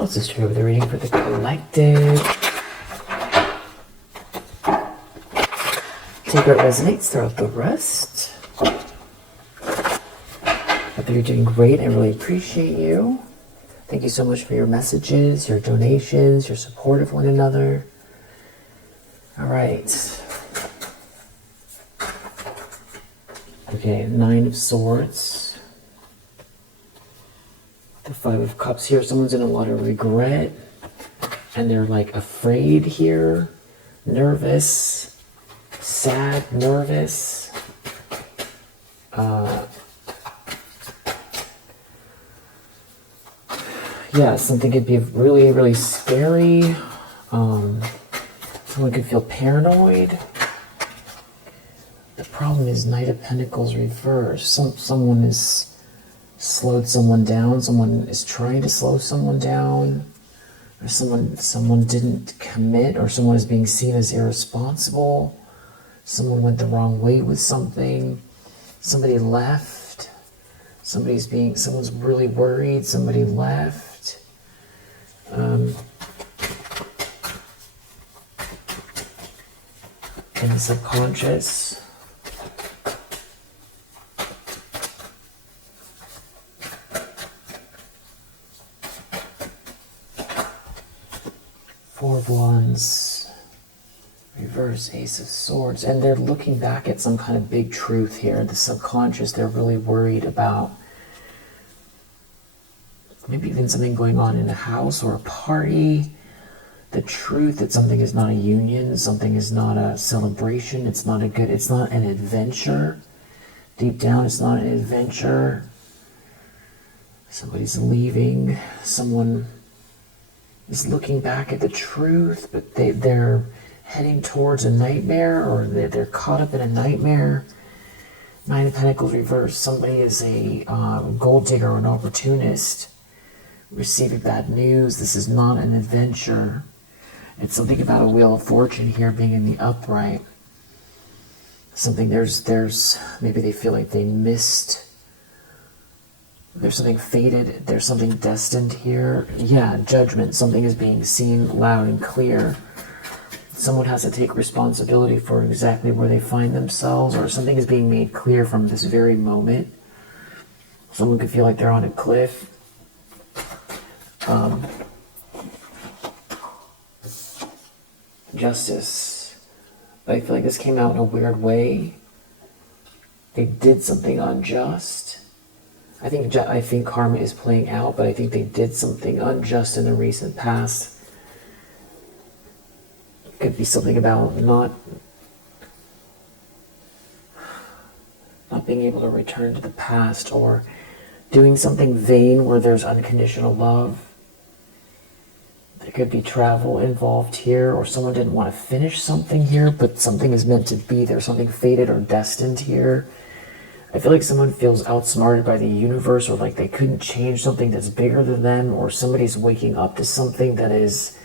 Let's just turn over the reading for the collective. Take what resonates, throw out the rest. I think you're doing great. I really appreciate you. Thank you so much for your messages, your donations, your support of one another. All right. Okay, 9 of Swords. The 5 of Cups here. Someone's in a lot of regret. And they're like afraid here. Nervous. Sad, nervous. Yeah, something could be really, really scary. Someone could feel paranoid. The problem is Knight of Pentacles reversed. Someone has slowed someone down. Someone is trying to slow someone down. Or someone didn't commit, or someone is being seen as irresponsible. Someone went the wrong way with something. Somebody left. Someone's really worried. Somebody left. In the subconscious. Four of Wands. Reverse Ace of Swords. And they're looking back at some kind of big truth here. The subconscious, they're really worried about maybe even something going on in a house or a party. The truth that something is not a union, something is not a celebration, it's not an adventure. Deep down, it's not an adventure. Somebody's leaving. Someone is looking back at the truth, but they're heading towards a nightmare, or they're caught up in a nightmare. 9 of Pentacles reversed. Somebody is a gold digger or an opportunist. Receiving bad news. This is not an adventure. It's something about a Wheel of Fortune here being in the upright. Something there's maybe they feel like they missed. There's something fated. There's something destined here. Yeah, judgment. Something is being seen loud and clear. Someone has to take responsibility for exactly where they find themselves, or something is being made clear from this very moment. Someone could feel like they're on a cliff. Justice. But I feel like this came out in a weird way. They did something unjust. I think karma is playing out, but I think they did something unjust in the recent past. It could be something about not being able to return to the past, or doing something vain where there's unconditional love. There could be travel involved here, or someone didn't want to finish something here, but something is meant to be there, something fated or destined here. I feel like someone feels outsmarted by the universe, or like they couldn't change something that's bigger than them, or somebody's waking up to something that is,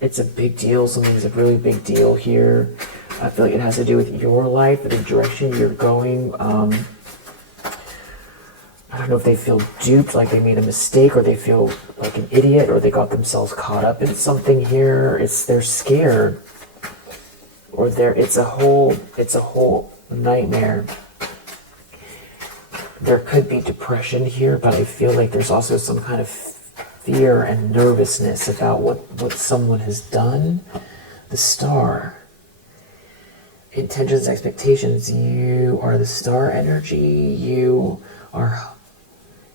it's a big deal. Something's a really big deal here. I feel like it has to do with your life, the direction you're going. I don't know if they feel duped, like they made a mistake, or they feel like an idiot, or they got themselves caught up in something here. They're scared, or it's a whole nightmare. There could be depression here, but I feel like there's also some kind of fear and nervousness about what someone has done. The Star. Intentions, expectations. You are the star energy.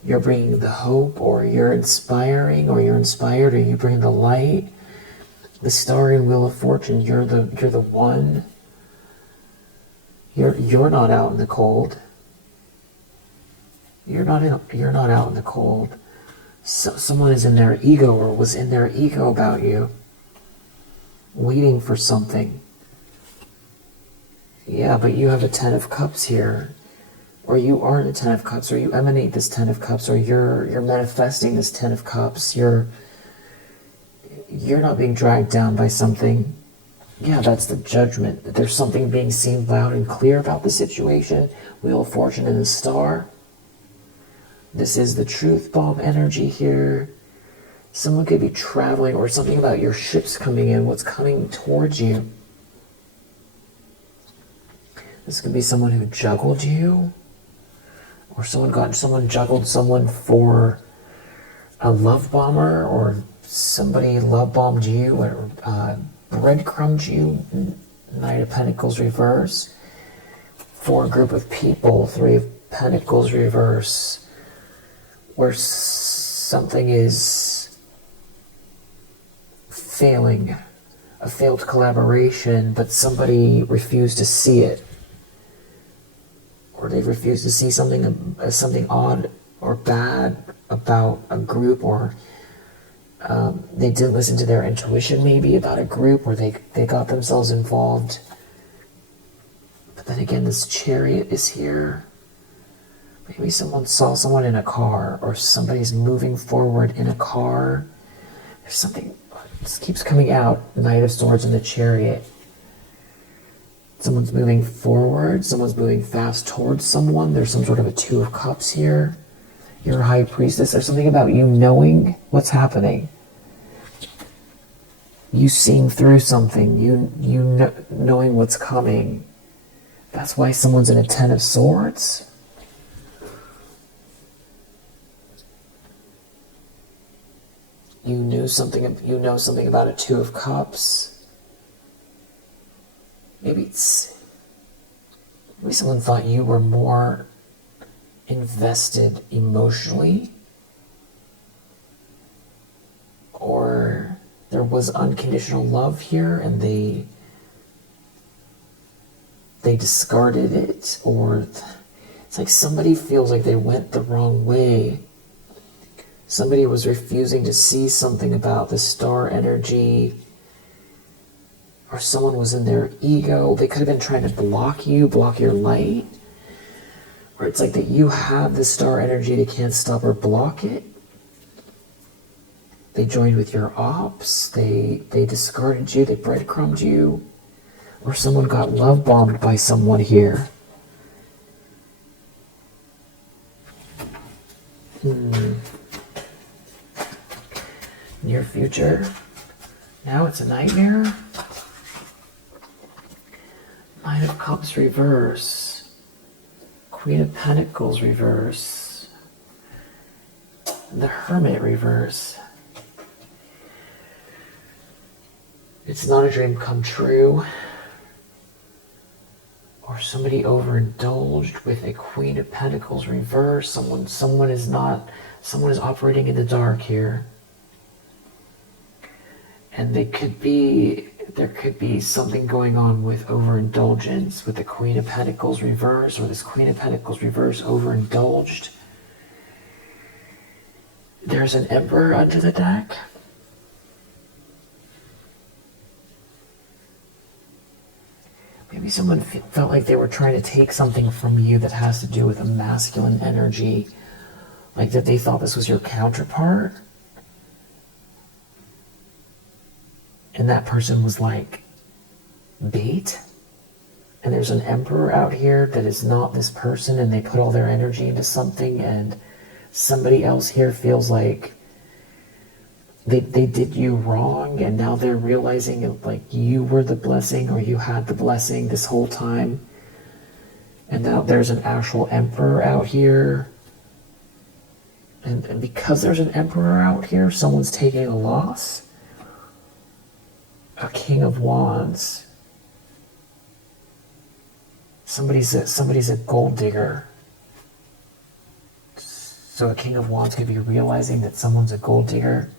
You're bringing the hope, or you're inspiring, or you're inspired, or you bring the light. The Star in Wheel of Fortune, you're the one. You're not out in the cold. You're not out in the cold. So someone is in their ego, or was in their ego about you, waiting for something. Yeah, but you have a 10 of Cups here. Or you are the 10 of Cups, or you emanate this 10 of Cups, or you're manifesting this 10 of Cups. You're not being dragged down by something. Yeah, that's the Judgment. There's something being seen loud and clear about the situation. Wheel of Fortune and the Star. This is the truth bomb energy here. Someone could be traveling, or something about your ships coming in, what's coming towards you. This could be someone who juggled you, or someone juggled someone for a love bomber, or somebody love bombed you, or breadcrumbed you. Knight of Pentacles reverse. For a group of people, Three of Pentacles reverse, where something is failing, a failed collaboration, but somebody refused to see it, or they refused to see something odd or bad about a group, or they didn't listen to their intuition maybe about a group, or they got themselves involved. But then again, this Chariot is here. Maybe someone saw someone in a car, or somebody's moving forward in a car. There's something, this keeps coming out, Knight of Swords and the Chariot. Someone's moving forward, someone's moving fast towards someone. There's some sort of a Two of Cups here. You're a High Priestess. There's something about you knowing what's happening. You seeing through something, you knowing what's coming. That's why someone's in a Ten of Swords. You know something about a Two of Cups. Maybe someone thought you were more invested emotionally, or there was unconditional love here and they discarded it, or it's like somebody feels like they went the wrong way. Somebody was refusing to see something about the star energy, or someone was in their ego. They could have been trying to block your light, or it's like that you have the star energy, they can't stop or block it. They joined with your ops, they discarded you, they breadcrumbed you, or someone got love bombed by someone here. Near future. Now it's a nightmare. Nine of Cups reverse. Queen of Pentacles reverse. The Hermit reverse. It's not a dream come true. Or somebody overindulged with a Queen of Pentacles reverse. Someone is operating in the dark here. And there could be something going on with overindulgence with the Queen of Pentacles reverse, or this Queen of Pentacles reverse overindulged. There's an Emperor under the deck. Maybe someone felt like they were trying to take something from you that has to do with a masculine energy, like that they thought this was your counterpart. And that person was like bait. And there's an Emperor out here that is not this person, and they put all their energy into something, and somebody else here feels like they did you wrong, and now they're realizing like you were the blessing, or you had the blessing this whole time. And now there's an actual Emperor out here. And because there's an Emperor out here, someone's taking a loss. A King of Wands. Somebody's a gold digger. So a King of Wands could be realizing that someone's a gold digger.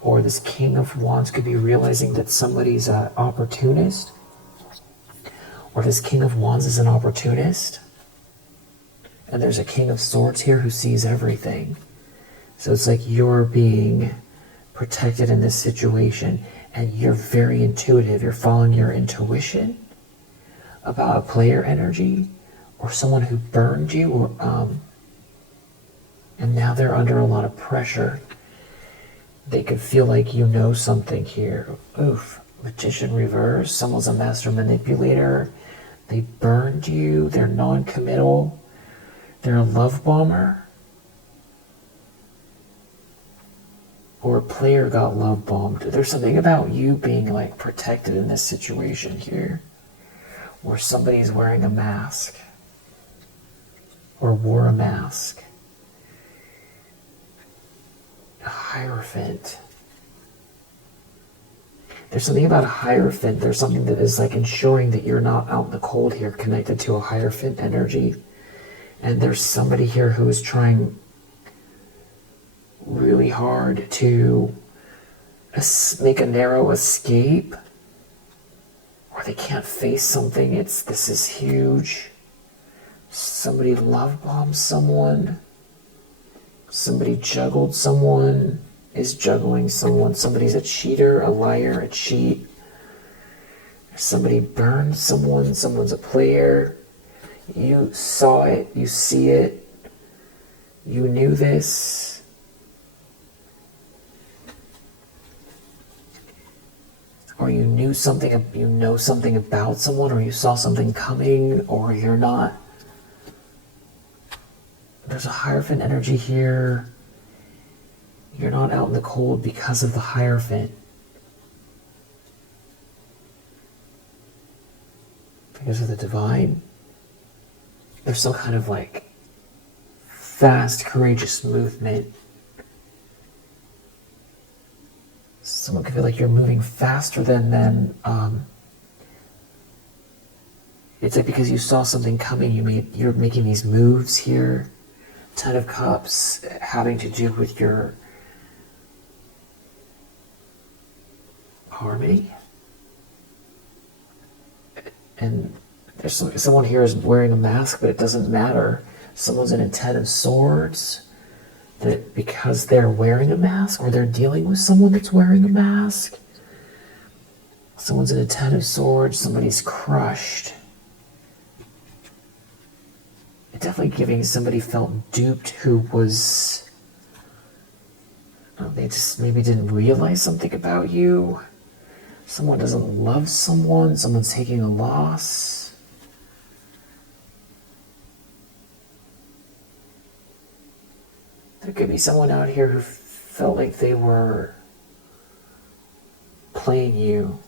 Or this King of Wands could be realizing that somebody's an opportunist. Or this King of Wands is an opportunist. And there's a King of Swords here who sees everything. So it's like you're being protected in this situation. And you're very intuitive. You're following your intuition about a player energy, or someone who burned you, or and now they're under a lot of pressure. They could feel like you know something here. Oof. Magician reverse. Someone's a master manipulator. They burned you. They're non-committal. They're a love bomber. or a player got love bombed. There's something about you being like protected in this situation here, where somebody's wearing a mask or wore a mask. A Hierophant. There's something about a Hierophant. There's something that is like ensuring that you're not out in the cold here, connected to a Hierophant energy. And there's somebody here who is trying really hard to make a narrow escape, or they can't face something. This is huge. Somebody love bombed someone. Somebody juggled someone, is juggling someone. Somebody's a cheater, a liar, a cheat. Somebody burned someone. Someone's a player. You saw it. You see it. You knew this. Or you knew something, you know something about someone, or you saw something coming, or you're not. There's a Hierophant energy here. You're not out in the cold because of the Hierophant. Because of the divine. There's some kind of like fast, courageous movement. Someone could feel like you're moving faster than them. It's like because you saw something coming, you're making these moves here. 10 of Cups having to do with your harmony. And there's someone here is wearing a mask, but it doesn't matter. Someone's in a 10 of Swords. That because they're wearing a mask, or they're dealing with someone that's wearing a mask. Someone's in a 10 of Swords, somebody's crushed. It's definitely giving somebody felt duped who was, they just maybe didn't realize something about you. Someone doesn't love someone, someone's taking a loss. There could be someone out here who felt like they were playing you.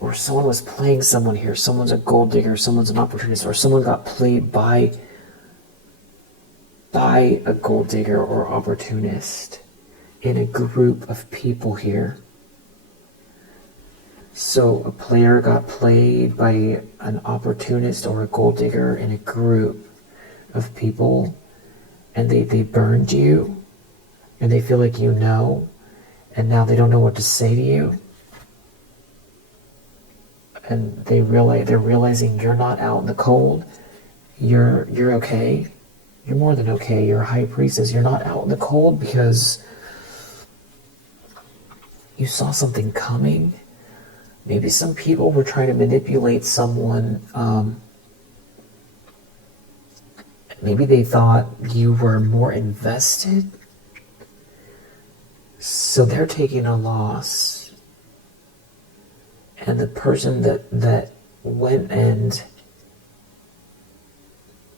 Or someone was playing someone here. Someone's a gold digger, someone's an opportunist, or someone got played by a gold digger or opportunist in a group of people here. So a player got played by an opportunist or a gold digger in a group of people. And they burned you, and they feel like you know, and now they don't know what to say to you. And they're realizing you're not out in the cold. You're okay. You're more than okay. You're a high priestess. You're not out in the cold because you saw something coming. Maybe some people were trying to manipulate someone. Maybe they thought you were more invested. So they're taking a loss. And the person that went and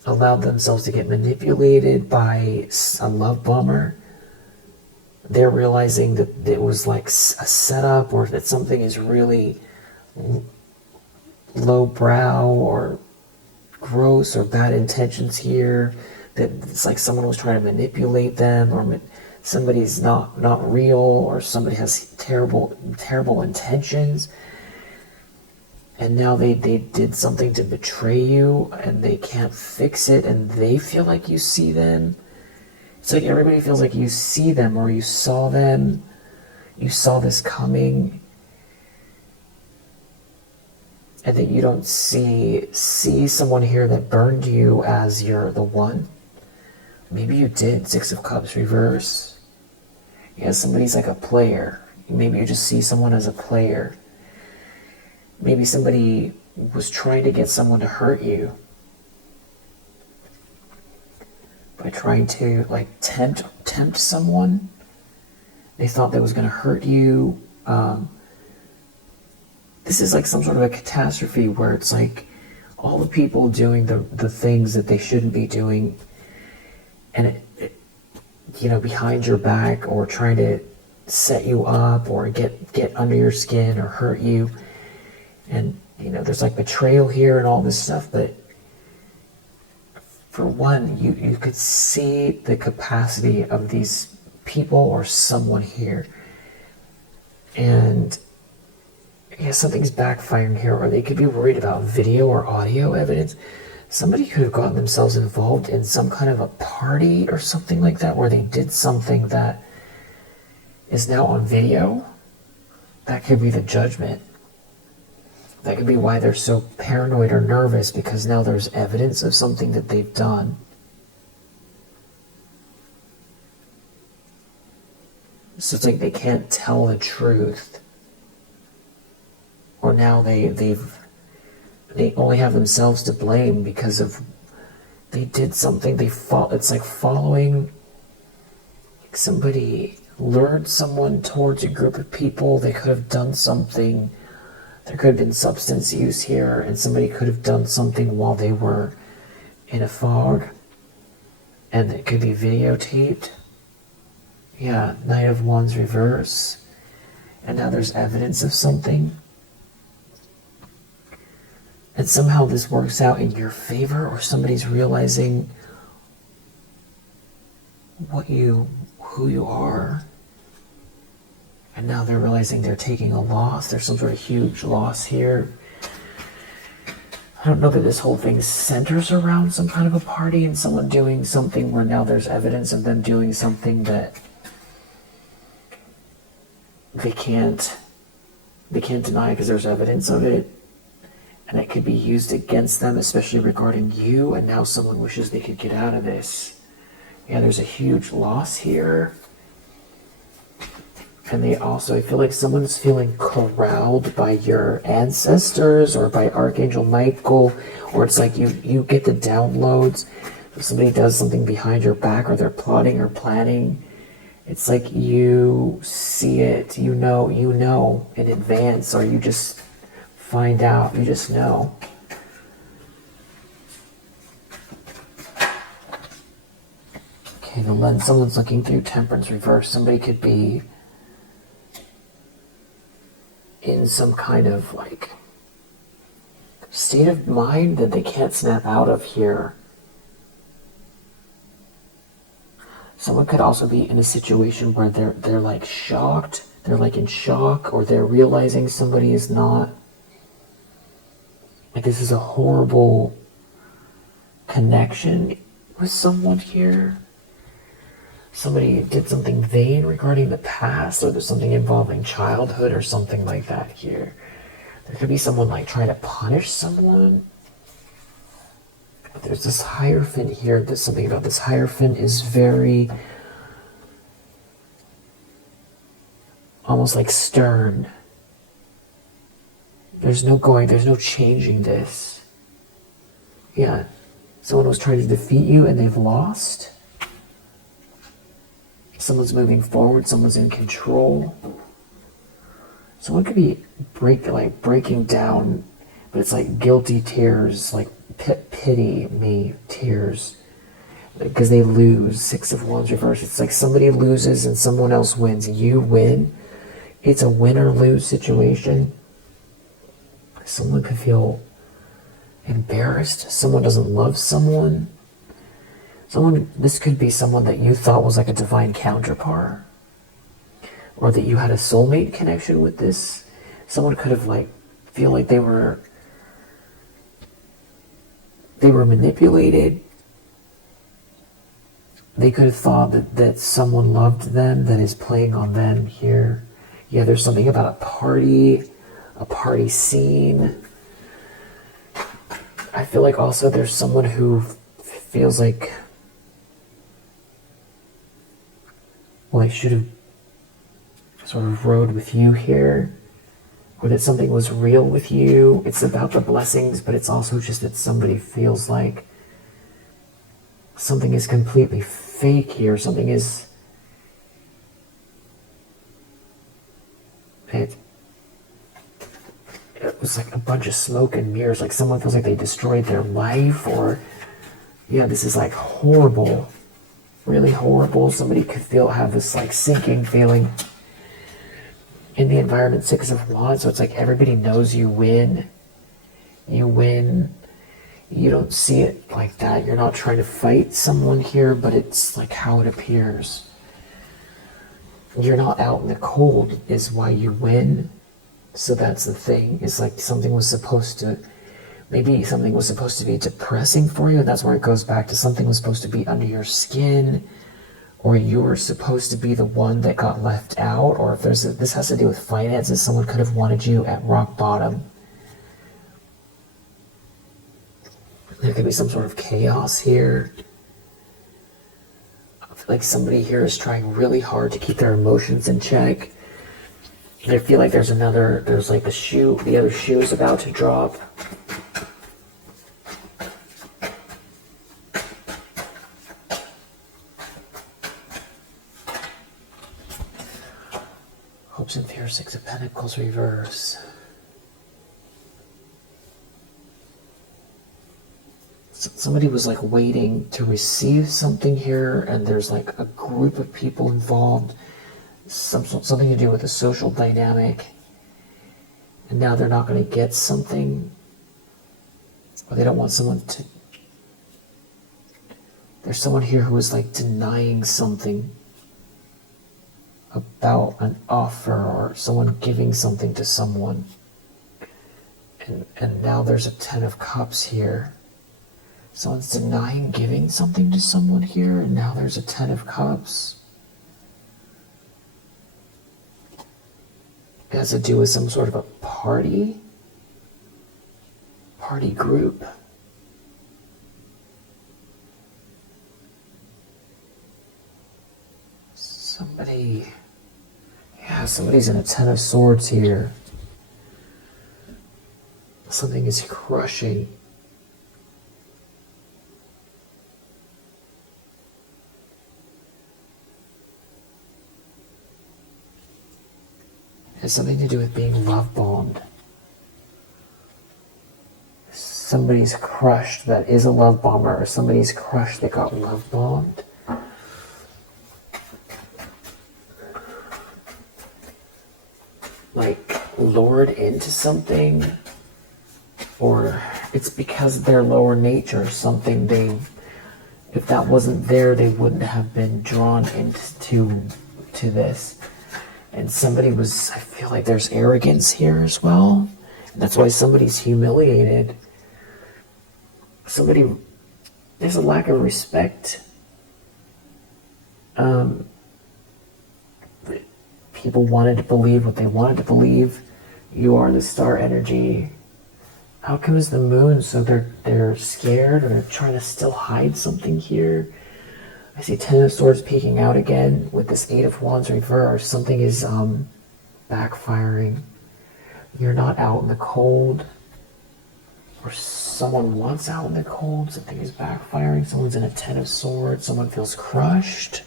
allowed themselves to get manipulated by a love bomber, they're realizing that it was like a setup, or that something is really lowbrow or gross or bad intentions here, that it's like someone was trying to manipulate them, or somebody's not real, or somebody has terrible intentions, and now they did something to betray you, and they can't fix it, and they feel like you see them. It's like everybody feels like you see them, or you saw them, you saw this coming, and that you don't see someone here that burned you as you're the one. Maybe you did. 6 of Cups reverse. Yeah, somebody's like a player. Maybe you just see someone as a player. Maybe somebody was trying to get someone to hurt you by trying to like tempt someone. They thought that was going to hurt you. This is like some sort of a catastrophe where it's like all the people doing the things that they shouldn't be doing, and behind your back or trying to set you up or get under your skin or hurt you. And, there's like betrayal here and all this stuff, but for one, you could see the capacity of these people or someone here. And yeah, something's backfiring here, or they could be worried about video or audio evidence. Somebody could have gotten themselves involved in some kind of a party or something like that, where they did something that is now on video. That could be the judgment. That could be why they're so paranoid or nervous, because now there's evidence of something that they've done. So it's like they can't tell the truth. Or now they only have themselves to blame because of they did something. It's like following. Somebody lured someone towards a group of people. They could have done something. There could have been substance use here, and somebody could have done something while they were in a fog, and it could be videotaped. Yeah, Knight of Wands reverse, and now there's evidence of something. And somehow this works out in your favor, or somebody's realizing who you are. And now they're realizing they're taking a loss. There's some sort of huge loss here. I don't know that this whole thing centers around some kind of a party and someone doing something where now there's evidence of them doing something that they can't deny because there's evidence of it. And it could be used against them, especially regarding you, and now someone wishes they could get out of this. Yeah, there's a huge loss here. And I feel like someone's feeling corralled by your ancestors or by Archangel Michael, or it's like you get the downloads. If somebody does something behind your back, or they're plotting or planning, it's like you see it, you know in advance, or you just find out, you just know. Okay, the lens, someone's looking through Temperance reverse. Somebody could be in some kind of like state of mind that they can't snap out of here. Someone could also be in a situation where they're like shocked, they're like in shock, or they're realizing somebody is not, like this is a horrible connection with someone here. Somebody did something vain regarding the past, or there's something involving childhood or something like that here. There could be someone like trying to punish someone. There's this Hierophant here. There's something about this Hierophant is very almost like stern. There's no changing this. Yeah, someone was trying to defeat you and they've lost. Someone's moving forward, someone's in control. Someone could be breaking down, but it's like guilty tears, like pity me tears, because they lose. Six of Wands reverse. It's like somebody loses and someone else wins. You win. It's a win or lose situation. Someone could feel embarrassed. Someone doesn't love someone. This could be someone that you thought was like a divine counterpart, or that you had a soulmate connection with this. Someone could have feel like they were manipulated. They could have thought that someone loved them that is playing on them here. Yeah, there's something about a party scene. I feel like also there's someone who feels like should have sort of rode with you here, or that something was real with you. It's about the blessings, but it's also just that somebody feels like something is completely fake here. Something is... It was like a bunch of smoke and mirrors, like someone feels like they destroyed their life, or... Yeah, this is like horrible. really horrible. Somebody could have this like sinking feeling in the environment. 6 of Wands, so it's like everybody knows you win. You win. You don't see it like that. You're not trying to fight someone here, but it's like how it appears. You're not out in the cold is why you win. So that's the thing. It's like maybe something was supposed to be depressing for you, and that's where it goes back to something was supposed to be under your skin, or you were supposed to be the one that got left out, or if this has to do with finances, someone could have wanted you at rock bottom. There could be some sort of chaos here. I feel like somebody here is trying really hard to keep their emotions in check. I feel like there's like the other shoe is about to drop. Hopes and fears, 6 of Pentacles reverse. Somebody was like waiting to receive something here, and there's like a group of people involved, something to do with a social dynamic, and now they're not going to get something, or they don't want someone to. There's someone here who is like denying something about an offer, or someone giving something to someone, and now there's a 10 of Cups here. Someone's denying giving something to someone here, and now there's a 10 of Cups. It has to do with some sort of a party group. Somebody's in a 10 of Swords here. Something is crushing. It has something to do with being love bombed. Somebody's crushed that is a love bomber, or somebody's crushed that got love bombed. Like lured into something, or it's because of their lower nature or something. If that wasn't there, they wouldn't have been drawn into this. And I feel like there's arrogance here as well. And that's why somebody's humiliated. There's a lack of respect. People wanted to believe what they wanted to believe. You are the star energy. How come is the moon? So they're scared, or they're trying to still hide something here. I see 10 of Swords peeking out again with this 8 of Wands reverse. Something is backfiring. You're not out in the cold, or someone wants out in the cold. Something is backfiring. Someone's in a 10 of Swords. Someone feels crushed.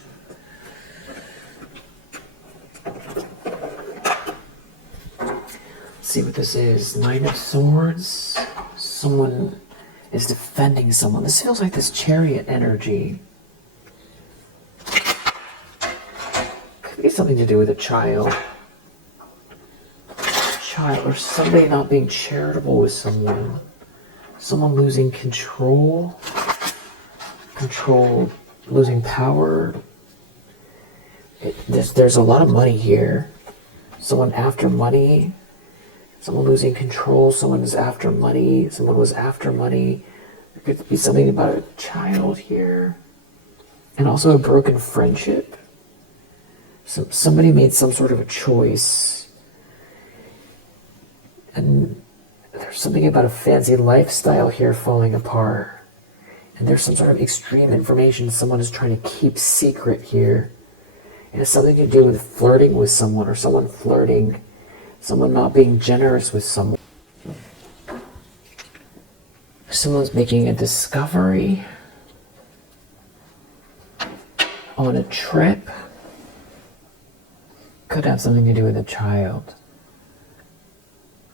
See what this is. 9 of Swords. Someone is defending someone. This feels like this Chariot energy. Could be something to do with a child. Or somebody not being charitable with someone. Someone losing control. Losing power. There's a lot of money here. Someone after money. Someone losing control, someone is after money, someone was after money. There could be something about a child here. And also a broken friendship. So somebody made some sort of a choice. And there's something about a fancy lifestyle here falling apart. And there's some sort of extreme information someone is trying to keep secret here. It has something to do with flirting with someone, or someone flirting. Someone not being generous with someone. Someone's making a discovery on a trip. Could have something to do with a child.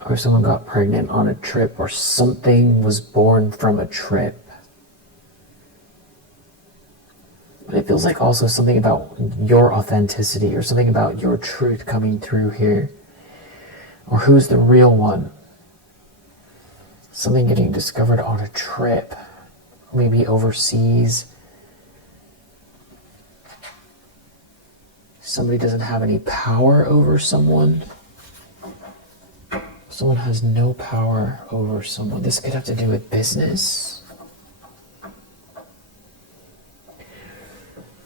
Or someone got pregnant on a trip, or something was born from a trip. But it feels like also something about your authenticity or something about your truth coming through here. Or who's the real one? Something getting discovered on a trip, maybe overseas. Somebody doesn't have any power over someone. Someone has no power over someone. This could have to do with business.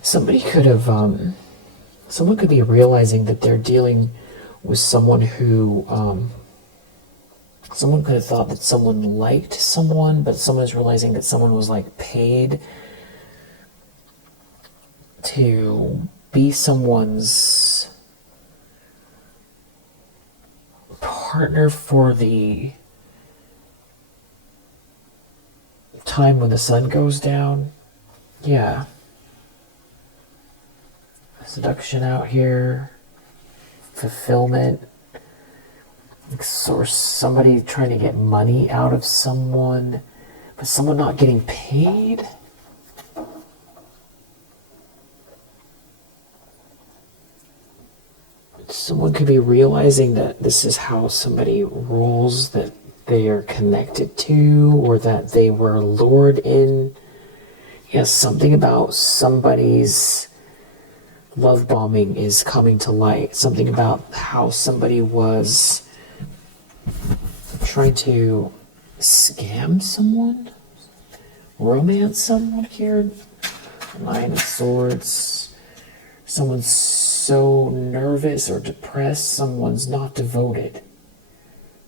Somebody could have, someone could be realizing that they're dealing with someone who, someone could have thought that someone liked someone, but someone is realizing that someone was like paid to be someone's partner for the time when the sun goes down. Yeah. Seduction out here. Fulfillment. Or somebody trying to get money out of someone, but someone not getting paid. Someone could be realizing that this is how somebody rolls, that they are connected to, or that they were lured in. Yes, something about somebody's love bombing is coming to light. Something about how somebody was trying to scam someone, romance someone here. Nine of Swords. Someone's so nervous or depressed, someone's not devoted.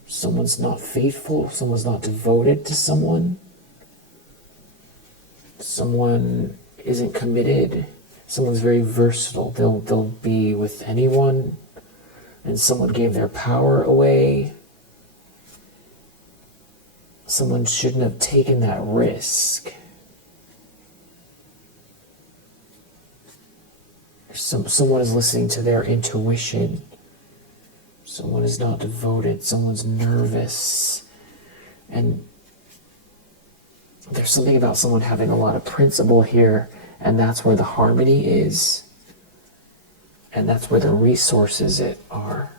Someone's not faithful, someone's not devoted to someone. Someone isn't committed. Someone's very versatile. They'll be with anyone. And someone gave their power away. Someone shouldn't have taken that risk. Someone is listening to their intuition. Someone is not devoted. Someone's nervous. And there's something about someone having a lot of principle here, and that's where the harmony is. And that's where the resources are.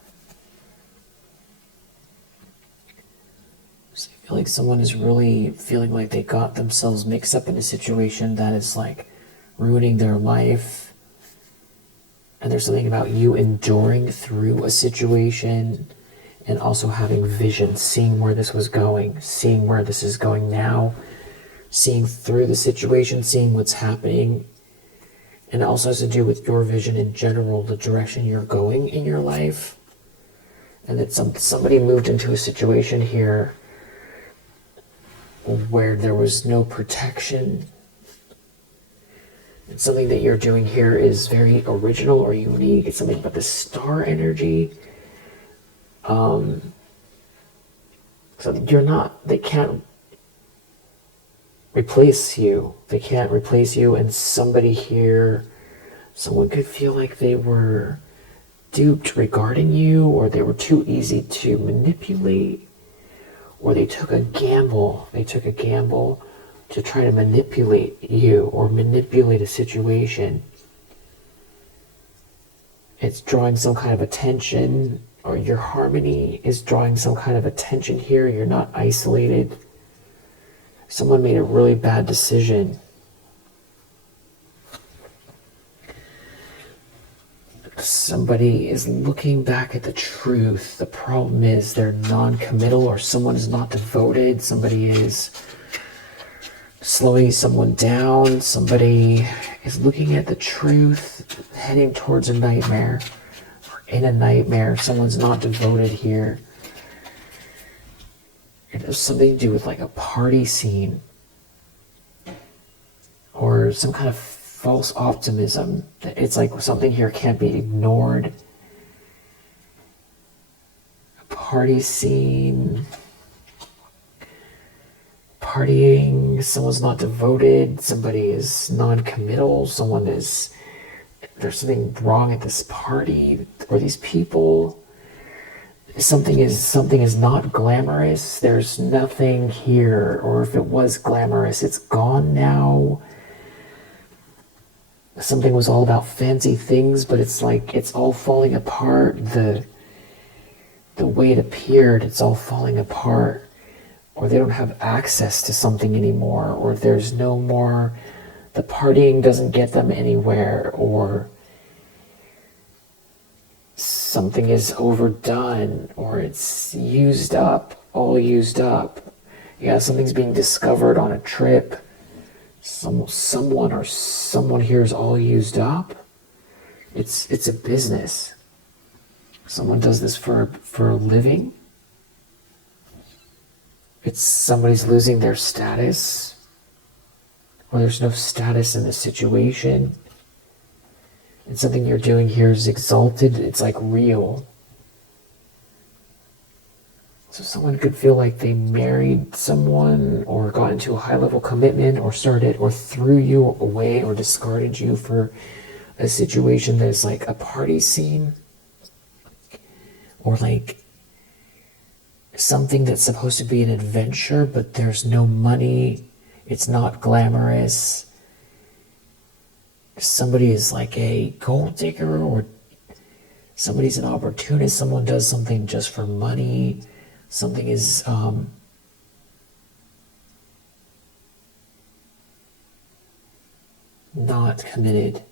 So I feel like someone is really feeling like they got themselves mixed up in a situation that is like ruining their life. And there's something about you enduring through a situation and also having vision, seeing where this was going, seeing where this is going now, seeing through the situation, seeing what's happening. And it also has to do with your vision in general, the direction you're going in your life. And that somebody moved into a situation here where there was no protection. And something that you're doing here is very original or unique. It's something about the star energy. So they can't replace you. They can't replace you, and somebody here, someone could feel like they were duped regarding you, or they were too easy to manipulate, or they took a gamble. They took a gamble to try to manipulate you or manipulate a situation. It's drawing some kind of attention, or your harmony is drawing some kind of attention here. You're not isolated. Someone made a really bad decision. Somebody is looking back at the truth. The problem is they're non-committal, or someone is not devoted. Somebody is slowing someone down. Somebody is looking at the truth, heading towards a nightmare, or in a nightmare. Someone's not devoted here. It has something to do with like a party scene, or some kind of false optimism. It's like something here can't be ignored. A party scene, partying, someone's not devoted, somebody is non-committal, there's something wrong at this party, or these people. Something is not glamorous. There's nothing here, or if it was glamorous, it's gone now. something was all about fancy things, but it's like it's all falling apart. The way it appeared, it's all falling apart. Or they don't have access to something anymore, or there's no more, the partying doesn't get them anywhere, or something is overdone, or it's used up, all used up. Yeah, something's being discovered on a trip. Someone here is all used up. It's a business. Someone does this for a living. It's somebody's losing their status, or there's no status in the situation. And something you're doing here is exalted. It's like real. So someone could feel like they married someone or got into a high-level commitment or started or threw you away or discarded you for a situation that's like a party scene, or like something that's supposed to be an adventure, but there's no money. It's not glamorous. Somebody is like a gold digger, or somebody's an opportunist. Someone does something just for money. Something is not committed.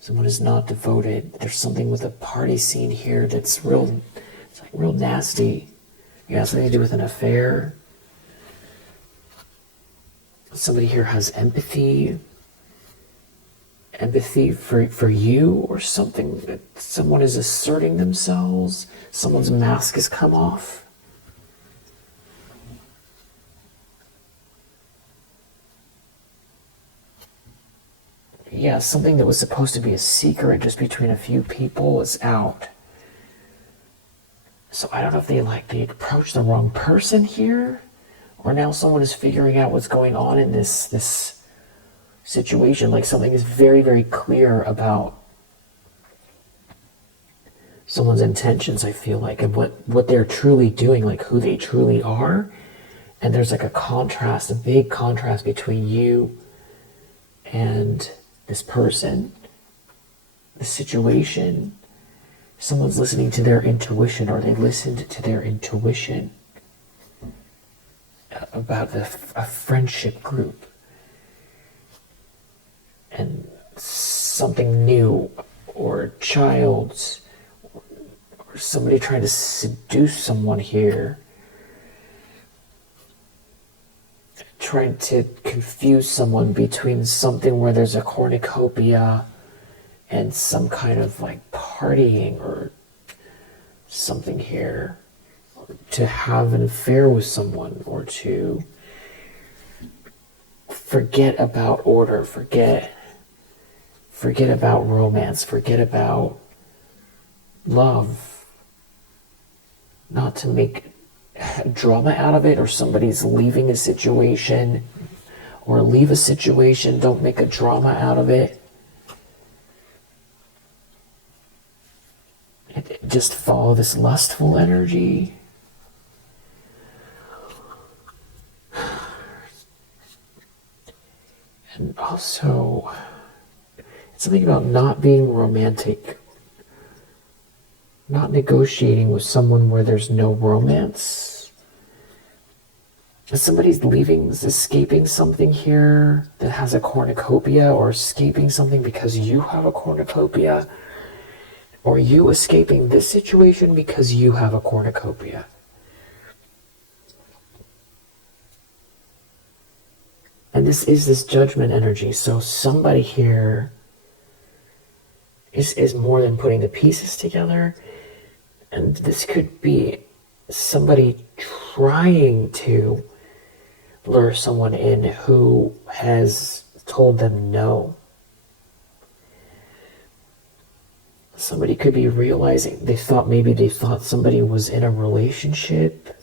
Someone is not devoted. There's something with a party scene here that's real. It's like real nasty. It has something to do with an affair. Somebody here has empathy for you, or something. That someone is asserting themselves. Someone's mask has come off. Yeah, something that was supposed to be a secret just between a few people is out. So I don't know if they approached the wrong person here, or now someone is figuring out what's going on in this situation. Like something is very, very clear about someone's intentions, I feel like, and what they're truly doing, like who they truly are. And there's like a contrast, a big contrast between you and this person, the situation. Someone's listening to their intuition, or they listened to their intuition about a friendship group and something new, or a child, or somebody trying to seduce someone here, trying to confuse someone between something where there's a cornucopia and some kind of like partying or something here, or to have an affair with someone, or to forget about order, forget about romance, forget about love, not to make drama out of it, or somebody's leaving a situation, or leave a situation, don't make a drama out of it. Just follow this lustful energy. And also, it's something about not being romantic, not negotiating with someone where there's no romance. If somebody's leaving, escaping something here that has a cornucopia, or escaping something because you have a cornucopia, or you escaping this situation because you have a cornucopia. And this is this judgment energy. So somebody here is more than putting the pieces together. And this could be somebody trying to lure someone in who has told them no. Somebody could be realizing they thought somebody was in a relationship,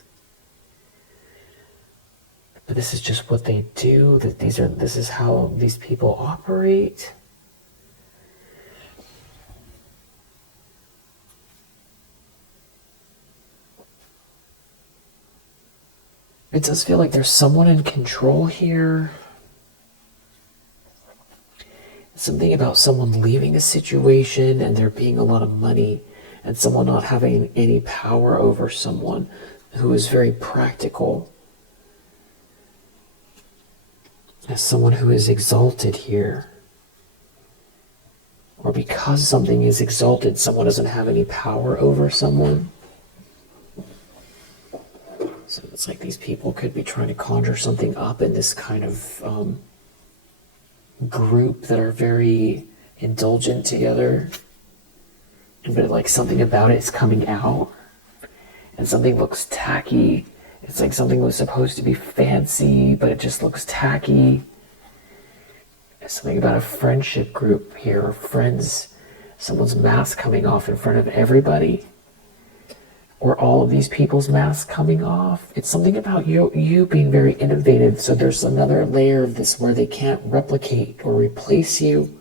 but this is just what they do. This is how these people operate. It does feel like there's someone in control here. something about someone leaving a situation and there being a lot of money and someone not having any power over someone who is very practical. As someone who is exalted here. Or because something is exalted, someone doesn't have any power over someone. So it's like these people could be trying to conjure something up in this kind of group that are very indulgent together, but like something about it is coming out and something looks tacky. It's like something was supposed to be fancy, but it just looks tacky. There's something about a friendship group here, or friends, someone's mask coming off in front of everybody, or all of these people's masks coming off. It's something about you being very innovative. So there's another layer of this where they can't replicate or replace you.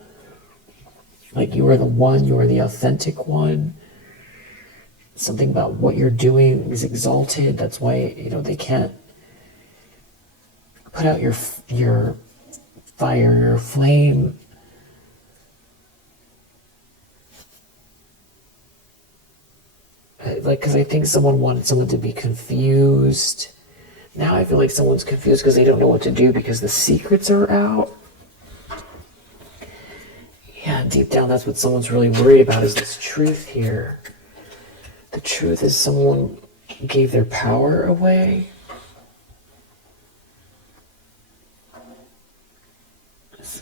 Like you are the one, you are the authentic one. Something about what you're doing is exalted. That's why, they can't put out your fire, your flame. Because I think someone wanted someone to be confused. Now I feel like someone's confused because they don't know what to do because the secrets are out. Yeah, deep down that's what someone's really worried about, is this truth here. The truth is someone gave their power away.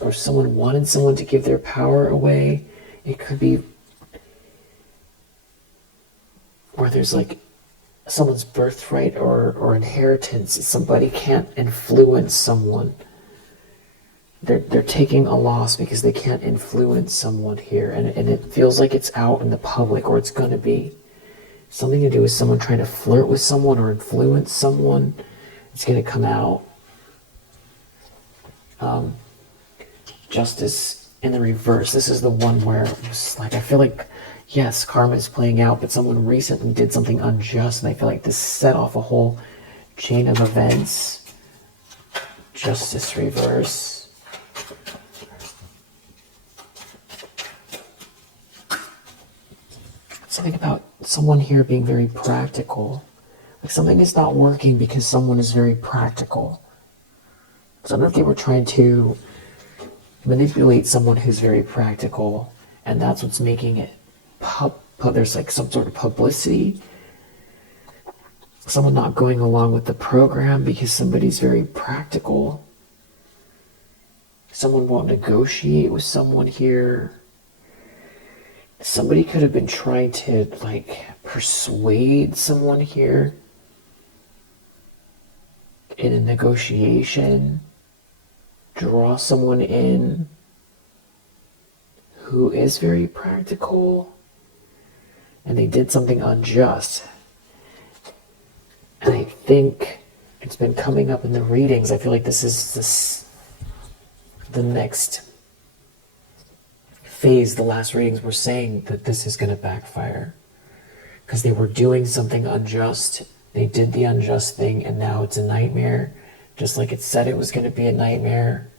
Or someone wanted someone to give their power away. It could be where there's like someone's birthright or inheritance. Somebody can't influence someone. They're taking a loss because they can't influence someone here. And it feels like it's out in the public, or it's going to be. Something to do with someone trying to flirt with someone or influence someone. It's going to come out. Justice in the reverse. This is the one where it's like, I feel like, yes, karma is playing out, but someone recently did something unjust, and I feel like this set off a whole chain of events. Justice reverse. Something about someone here being very practical. Like something is not working because someone is very practical. So I don't know if they were trying to manipulate someone who's very practical, and that's what's making it there's like some sort of publicity. Someone not going along with the program because somebody's very practical. Someone won't negotiate with someone here. Somebody could have been trying to like persuade someone here in a negotiation, draw someone in who is very practical, and they did something unjust. And I think it's been coming up in the readings. I feel like this is the next phase. The last readings were saying that this is going to backfire because they were doing something unjust. They did the unjust thing, and now it's a nightmare, just like it said it was going to be a nightmare.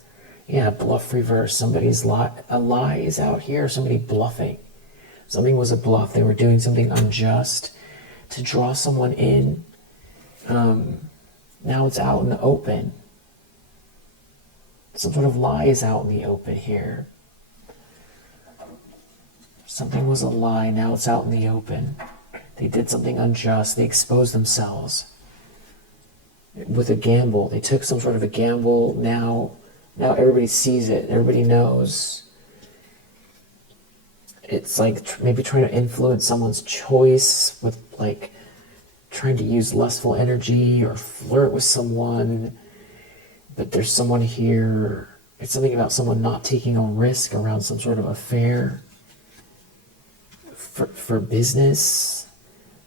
Yeah, bluff reverse. A lie is out here. Somebody bluffing. Something was a bluff. They were doing something unjust to draw someone in. Now it's out in the open. Some sort of lie is out in the open here. Something was a lie. Now it's out in the open. They did something unjust. They exposed themselves with a gamble. They took some sort of a gamble. Now everybody sees it. Everybody knows. It's like maybe trying to influence someone's choice with like trying to use lustful energy or flirt with someone. But there's someone here. It's something about someone not taking a risk around some sort of affair for business,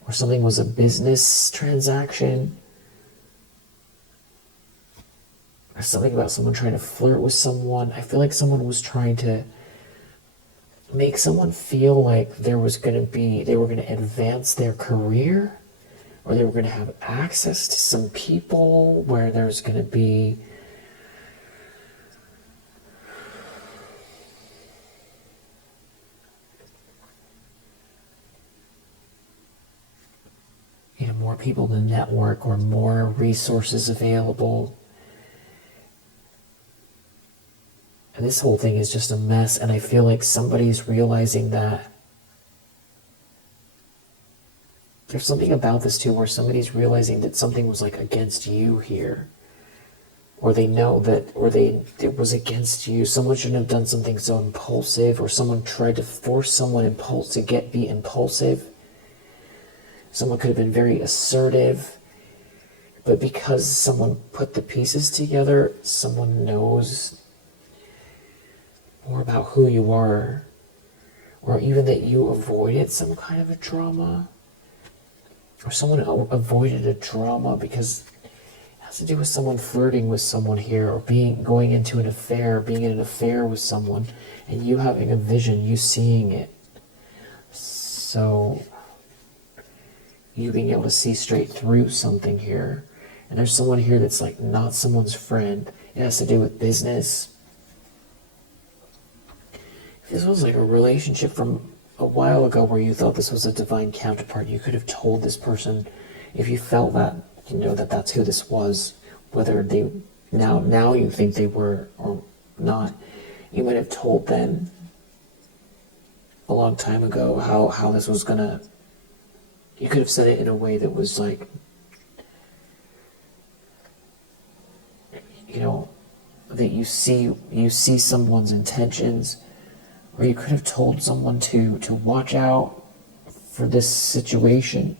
or something was a business transaction. Or something about someone trying to flirt with someone. I feel like someone was trying to make someone feel like they were going to advance their career, or they were going to have access to some people where there's going to be more people to network or more resources available. And this whole thing is just a mess, and I feel like somebody's realizing that there's something about this too where somebody's realizing that something was like against you here. Or they know that, it was against you. Someone shouldn't have done something so impulsive, or someone tried to force someone be impulsive. Someone could have been very assertive, but because someone put the pieces together, someone knows more about who you are, or even that you avoided some kind of a drama, or someone avoided a drama because has to do with someone flirting with someone here, or going into an affair, being in an affair with someone, and you having a vision, you seeing it. So you being able to see straight through something here. And there's someone here that's like not someone's friend. It has to do with business. If this was like a relationship from a while ago where you thought this was a divine counterpart, you could have told this person, if you felt that, you know that that's who this was, whether they now you think they were or not. You might have told them a long time ago how this was gonna. You could have said it in a way that was like, you know, that you see someone's intentions, or you could have told someone to watch out for this situation.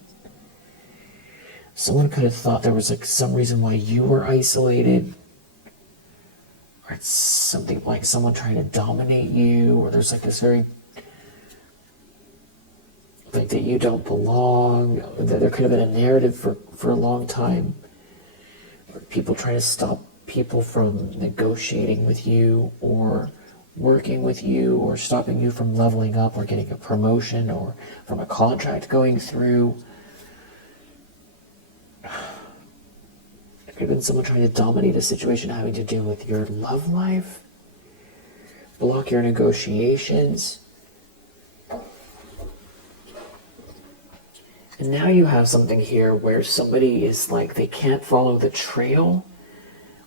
Someone could have thought there was like some reason why you were isolated, or it's something like someone trying to dominate you, or there's like this very, like that you don't belong, that there could have been a narrative for a long time, or people trying to stop people from negotiating with you, or working with you, or stopping you from leveling up, or getting a promotion, or from a contract going through. There could have been someone trying to dominate a situation having to do with your love life, block your negotiations. And now you have something here where somebody is like, they can't follow the trail,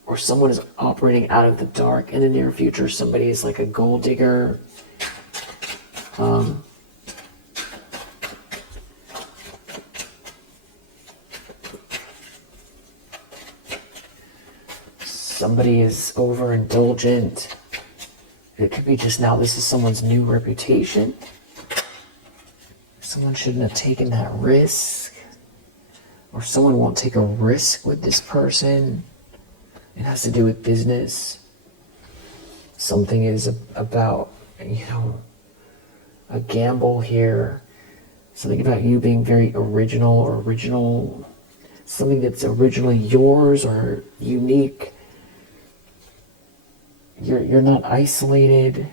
or someone is operating out of the dark in the near future. Somebody is like a gold digger. Somebody is overindulgent. It could be just now this is someone's new reputation. Someone shouldn't have taken that risk. Or someone won't take a risk with this person. It has to do with business. Something is about, you know, a gamble here. Something about you being very original. Something that's originally yours or unique. You're not isolated.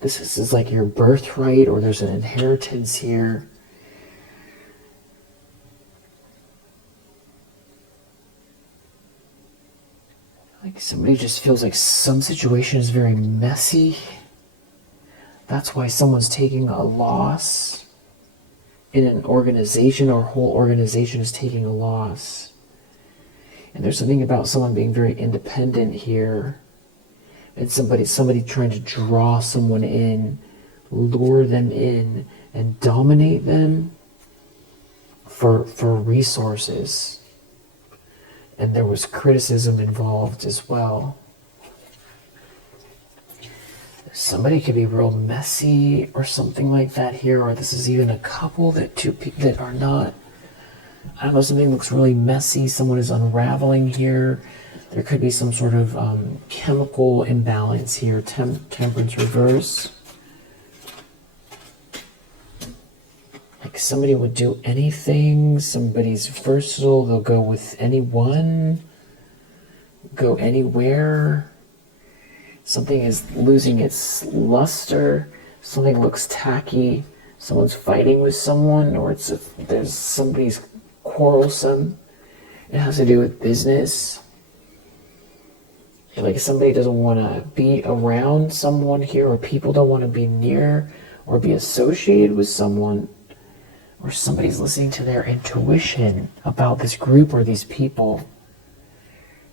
This is like your birthright, or there's an inheritance here. Like somebody just feels like some situation is very messy. That's why someone's taking a loss in an organization, or a whole organization is taking a loss. And there's something about someone being very independent here. And somebody trying to draw someone in, lure them in, and dominate them for resources. And there was criticism involved as well. Somebody could be real messy or something like that here, or this is even a couple that two people that are not, I don't know, something looks really messy. Someone is unraveling here. There could be some sort of chemical imbalance here. Temperance reverse. Like somebody would do anything. Somebody's versatile. They'll go with anyone. Go anywhere. Something is losing its luster. Something looks tacky. Someone's fighting with someone, or there's somebody's quarrelsome. It has to do with business. Like somebody doesn't want to be around someone here, or people don't want to be near or be associated with someone, or somebody's listening to their intuition about this group or these people.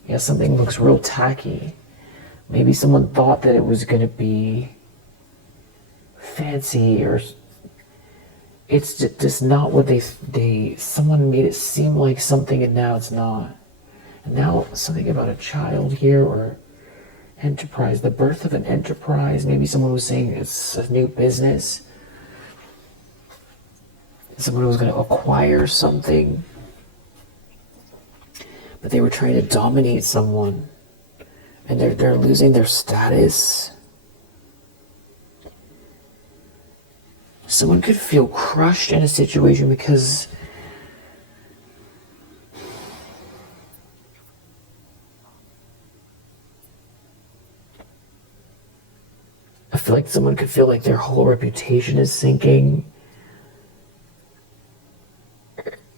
Yeah, something looks real tacky. Maybe someone thought that it was going to be fancy, or it's just not what someone made it seem like something, and now it's not. And now something about a child here, or enterprise, the birth of an enterprise. Maybe someone was saying it's a new business. Someone was going to acquire something, but they were trying to dominate someone, and they're losing their status. Someone could feel crushed in a situation because I feel like someone could feel like their whole reputation is sinking.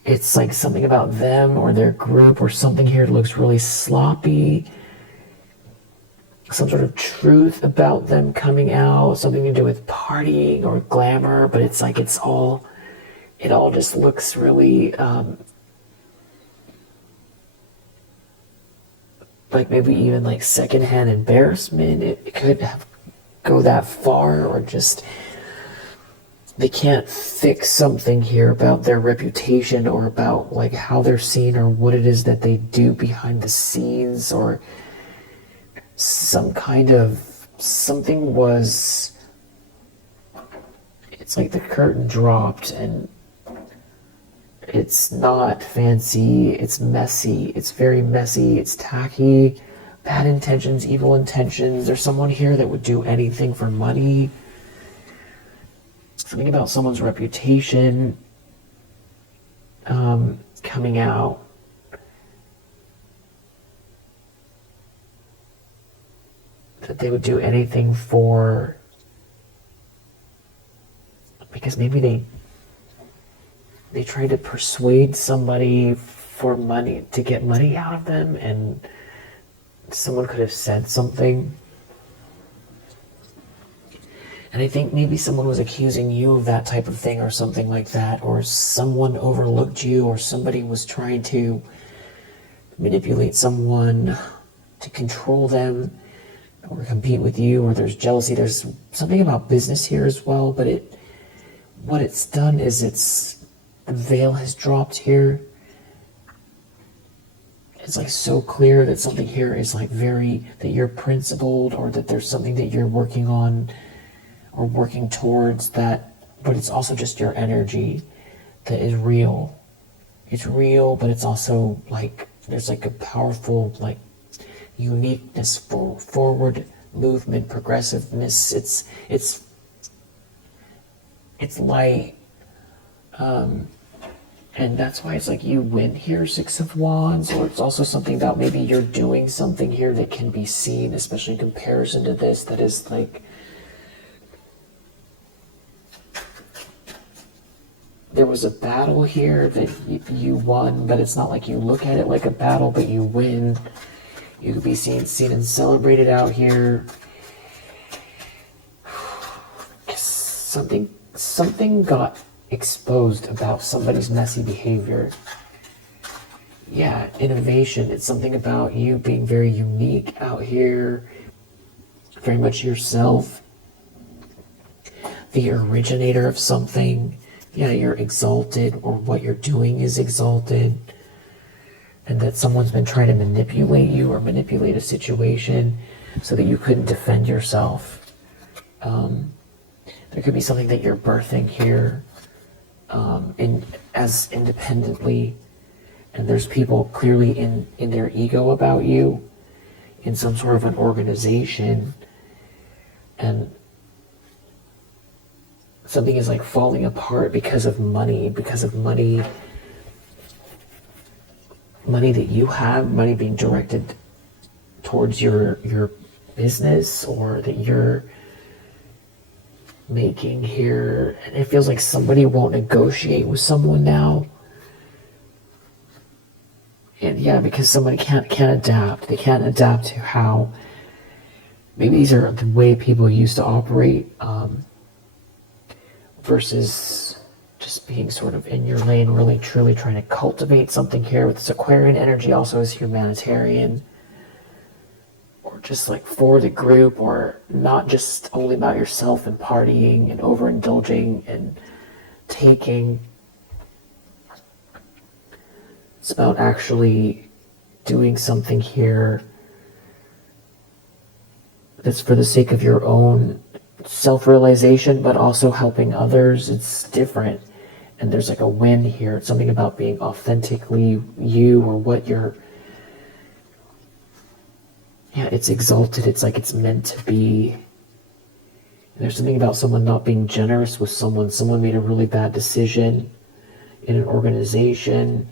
It's like something about them or their group or something here looks really sloppy. Some sort of truth about them coming out, something to do with partying or glamour, but it's like it all just looks really like maybe even like secondhand embarrassment. It could go that far, or just they can't fix something here about their reputation, or about like how they're seen, or what it is that they do behind the scenes, or some kind of something was, it's like the curtain dropped and it's not fancy, it's messy, it's very messy, it's tacky, bad intentions, evil intentions. There's someone here that would do anything for money. Something about someone's reputation coming out. That they would do anything for, because maybe they tried to persuade somebody for money, to get money out of them, and someone could have said something. And I think maybe someone was accusing you of that type of thing, or something like that, or someone overlooked you, or somebody was trying to manipulate someone to control them or compete with you, or there's jealousy. There's something about business here as well, but what it's done is the veil has dropped here. It's like so clear that something here is like that you're principled, or that there's something that you're working on or working towards, that, but it's also just your energy that is real. It's real, but it's also like there's like a powerful like uniqueness, forward movement, progressiveness. It's light, and that's why it's like you win here, Six of Wands. Or it's also something about maybe you're doing something here that can be seen, especially in comparison to this, that is like there was a battle here that you won, but it's not like you look at it like a battle, but you win. You could be seen and celebrated out here. Something got exposed about somebody's messy behavior. Yeah, innovation. It's something about you being very unique out here, very much yourself, the originator of something. Yeah, you're exalted, or what you're doing is exalted. And that someone's been trying to manipulate you or manipulate a situation so that you couldn't defend yourself. There could be something that you're birthing here as independently, and there's people clearly in their ego about you, in some sort of an organization, and something is like falling apart because of money that you have, money being directed towards your business, or that you're making here. And it feels like somebody won't negotiate with someone now. And yeah, because somebody can't adapt. They can't adapt to how, maybe these are the way people used to operate, versus just being sort of in your lane, really truly trying to cultivate something here. With this Aquarian energy also as humanitarian, or just like for the group, or not just only about yourself and partying and overindulging and taking. It's about actually doing something here that's for the sake of your own self-realization, but also helping others. It's different. And there's like a win here. It's something about being authentically you, or what you're, it's exalted. It's like it's meant to be. There's something about someone not being generous with someone. Someone made a really bad decision in an organization.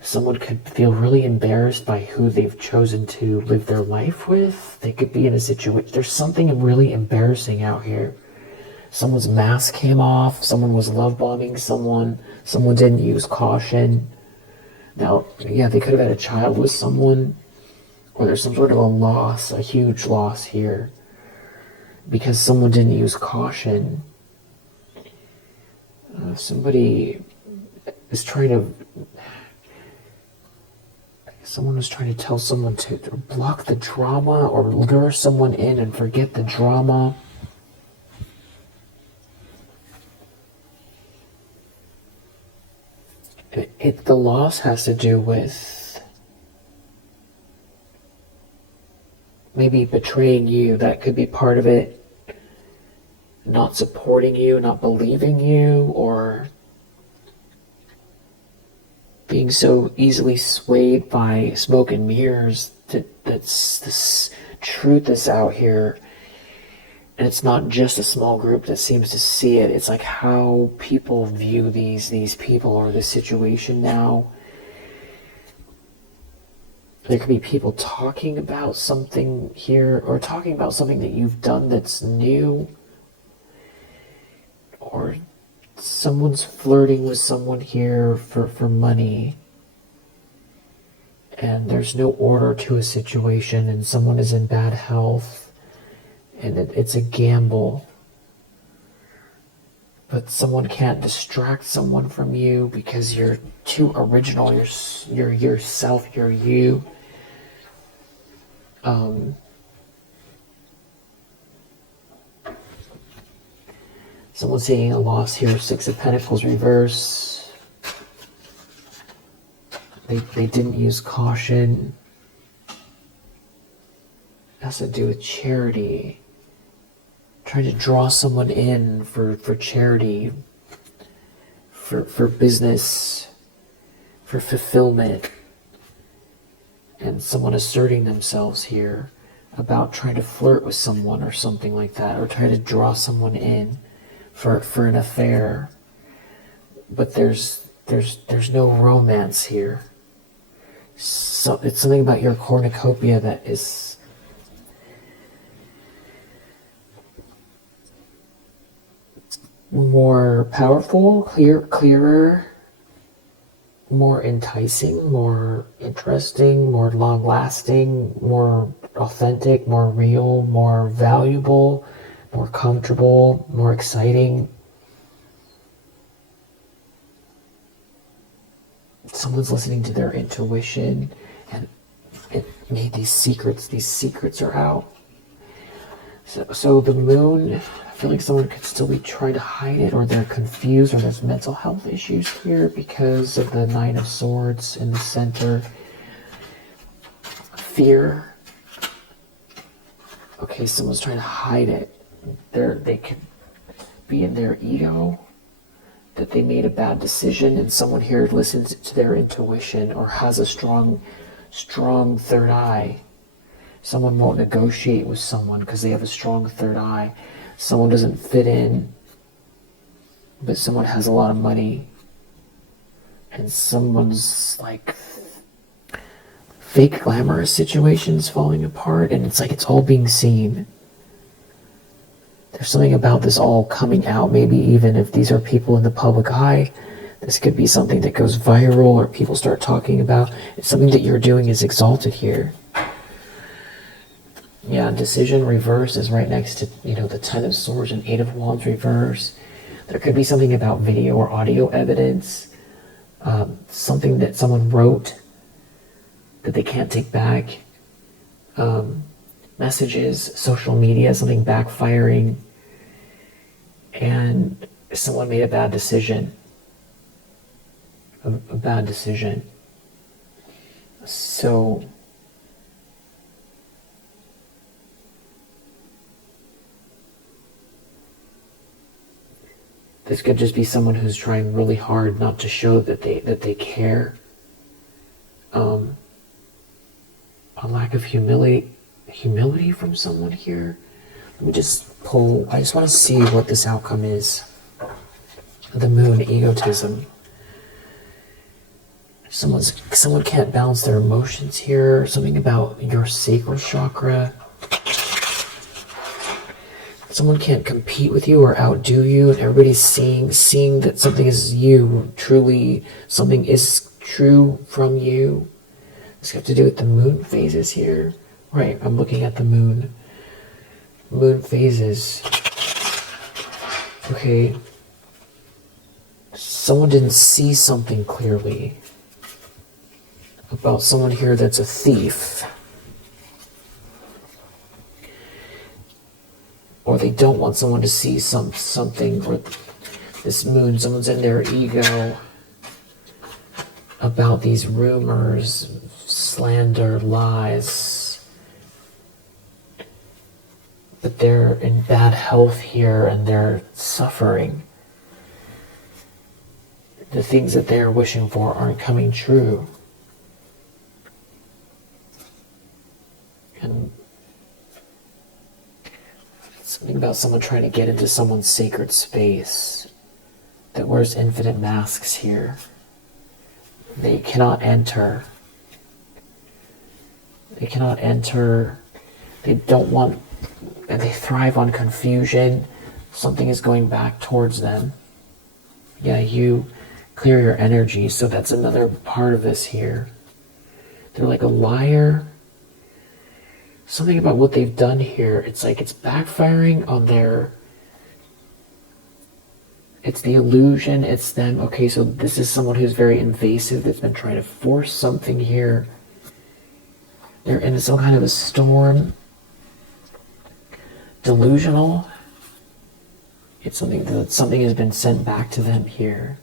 Someone could feel really embarrassed by who they've chosen to live their life with. They could be in a situation. There's something really embarrassing out here. Someone's mask came off. Someone was love bombing someone. Someone didn't use caution. Now, they could have had a child with someone, or there's some sort of a loss, a huge loss here, because someone didn't use caution. Somebody is trying to. Someone was trying to tell someone to block the drama, or lure someone in and forget the drama. The loss has to do with maybe betraying you. That could be part of it. Not supporting you, not believing you, or being so easily swayed by smoke and mirrors. That's this truth that's out here. And it's not just a small group that seems to see it. It's like how people view these people or this situation now. There could be people talking about something here, or talking about something that you've done that's new, or someone's flirting with someone here for money, and there's no order to a situation, and someone is in bad health, and it's a gamble. But someone can't distract someone from you because you're too original. You're yourself. You're you. Someone's seeing a loss here. 6 of Pentacles reverse. They didn't use caution. It has to do with charity. Trying to draw someone in for charity, for business, for fulfillment. And someone asserting themselves here about trying to flirt with someone or something like that, or try to draw someone in for an affair. But there's no romance here. So it's something about your cornucopia that is more powerful, clearer, more enticing, more interesting, more long-lasting, more authentic, more real, more valuable, more comfortable, more exciting. Someone's listening to their intuition, and it made these secrets are out. So the moon, I feel like someone could still be trying to hide it, or they're confused, or there's mental health issues here because of the 9 of Swords in the center. Fear. Okay, someone's trying to hide it. They could be in their ego, that they made a bad decision, and someone here listens to their intuition, or has a strong third eye. Someone won't negotiate with someone because they have a strong third eye. Someone doesn't fit in, but someone has a lot of money, and someone's like fake glamorous situations falling apart, and it's like it's all being seen. There's something about this all coming out. Maybe even if these are people in the public eye, this could be something that goes viral, or people start talking about. It's something that you're doing is exalted here. Decision reverse is right next to, the 10 of Swords and 8 of Wands reverse. There could be something about video or audio evidence, something that someone wrote that they can't take back, messages, social media, something backfiring, and someone made a bad decision. A bad decision. So this could just be someone who's trying really hard not to show that they care. A lack of humility from someone here. Let me just pull. I just want to see what this outcome is. The moon, egotism. Someone can't balance their emotions here. Something about your sacral chakra. Someone can't compete with you or outdo you, and everybody's seeing that something is you, truly, something is true from you. This has to do with the moon phases here. Right, I'm looking at the moon. Moon phases. Okay. Someone didn't see something clearly about someone here that's a thief. Or they don't want someone to see something, or this moon, someone's in their ego about these rumors, slander, lies. But they're in bad health here and they're suffering. The things that they're wishing for aren't coming true. And something about someone trying to get into someone's sacred space that wears infinite masks here. They cannot enter. They cannot enter. They don't want, and they thrive on confusion. Something is going back towards them. Yeah, you clear your energy, so that's another part of this here. They're like a liar. Something about what they've done here, it's like it's backfiring on their, it's the illusion, it's them. Okay, so this is someone who's very invasive, that's been trying to force something here. They're in some kind of a storm. Delusional. It's something that something has been sent back to them here.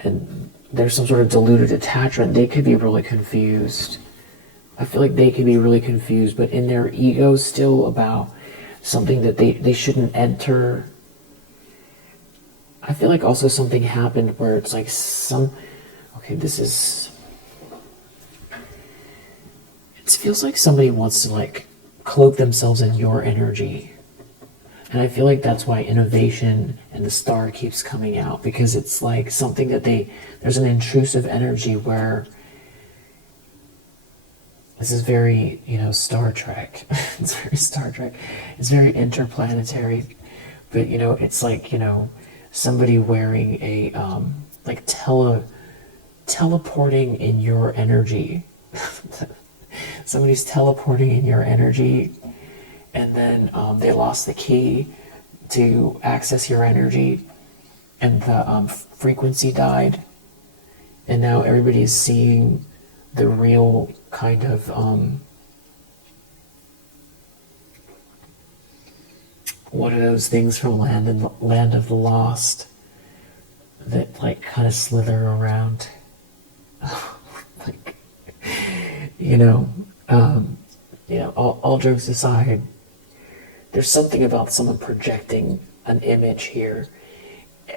And there's some sort of diluted attachment. They could be really confused. I feel like they could be really confused, but in their ego still about something that they shouldn't enter. I feel like also something happened where it's like okay, this is, it feels like somebody wants to like cloak themselves in your energy. And I feel like that's why innovation and the star keeps coming out, because it's like something that there's an intrusive energy where this is very, Star Trek. It's very Star Trek. It's very interplanetary. But, it's like, somebody wearing a, like teleporting in your energy. Somebody's teleporting in your energy, and then they lost the key to access your energy, and the frequency died. And now everybody's seeing the real kind of what are those things from Land of the Lost that like kind of slither around, like all jokes aside, there's something about someone projecting an image here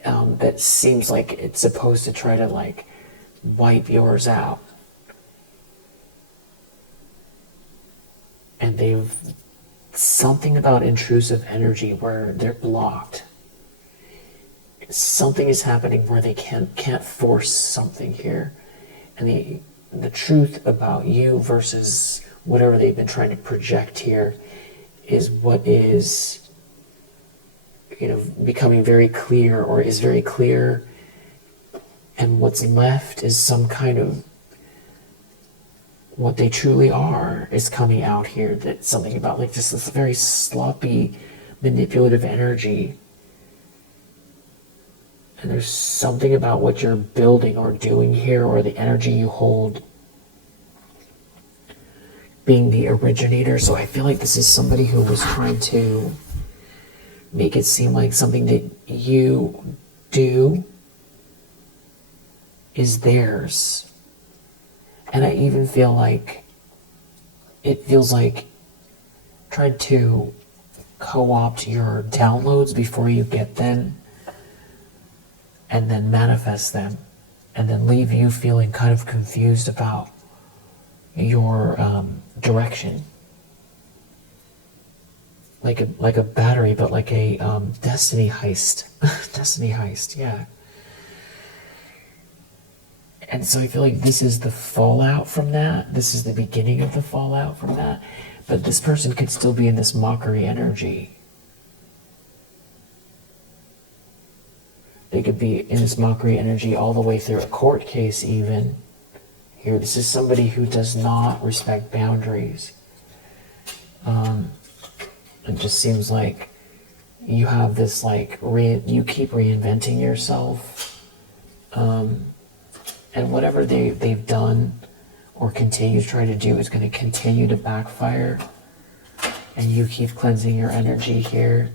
that seems like it's supposed to try to like wipe yours out. And they've something about intrusive energy where they're blocked. Something is happening where they can't force something here. And the truth about you versus whatever they've been trying to project here is what is becoming very clear, or is very clear, and what's left is some kind of what they truly are is coming out here. That's something about like just this very sloppy, manipulative energy And there's something about what you're building or doing here, or the energy you hold, being the originator. So I feel like this is somebody who was trying to make it seem like something that you do is theirs. And I even feel like it feels like tried to co-opt your downloads before you get them, and then manifest them, and then leave you feeling kind of confused about your direction. Like a battery, but like a destiny heist. Destiny heist, yeah. And so I feel like this is the fallout from that. This is the beginning of the fallout from that. But this person could still be in this mockery energy. They could be in this mockery energy all the way through a court case even. Here, this is somebody who does not respect boundaries. It just seems like you have this like, you keep reinventing yourself. And whatever they've done or continue to try to do is going to continue to backfire. And you keep cleansing your energy here.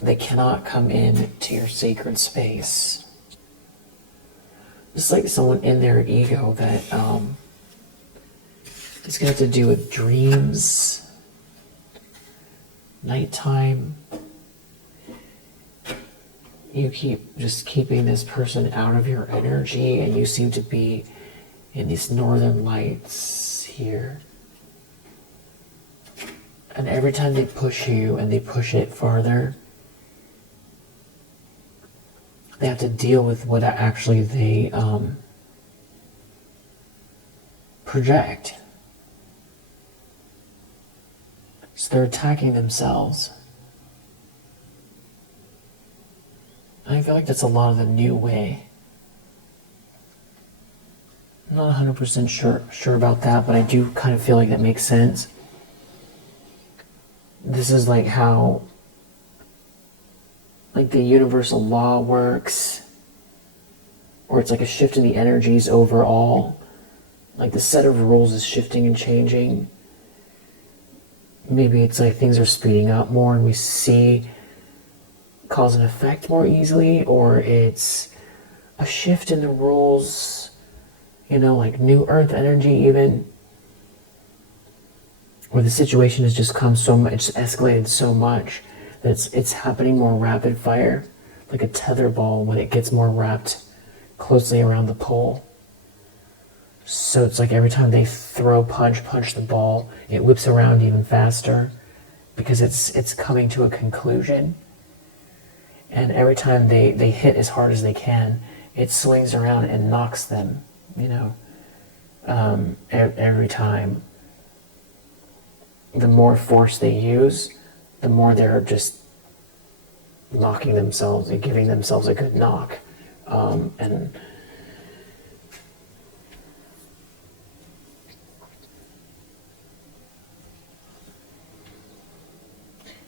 They cannot come in to your sacred space. It's like someone in their ego that it's going to have to do with dreams, nighttime. You keep just keeping this person out of your energy, and you seem to be in these northern lights here. And every time they push you and they push it farther, they have to deal with what actually they project. So they're attacking themselves. I feel like that's a lot of the new way. I'm not 100% sure about that, but I do kind of feel like that makes sense. This is like how like the universal law works, or it's like a shift in the energies overall. Like the set of rules is shifting and changing. Maybe it's like things are speeding up more and we see cause and effect more easily, or it's a shift in the rules, you know, like new earth energy even, where the situation has just come so much, it's escalated so much that it's happening more rapid fire, like a tether ball when it gets more wrapped closely around the pole. So it's like every time they punch the ball, it whips around even faster because it's coming to a conclusion. And every time they hit as hard as they can, it swings around and knocks them, you know, every time. The more force they use, the more they're just knocking themselves and giving themselves a good knock. And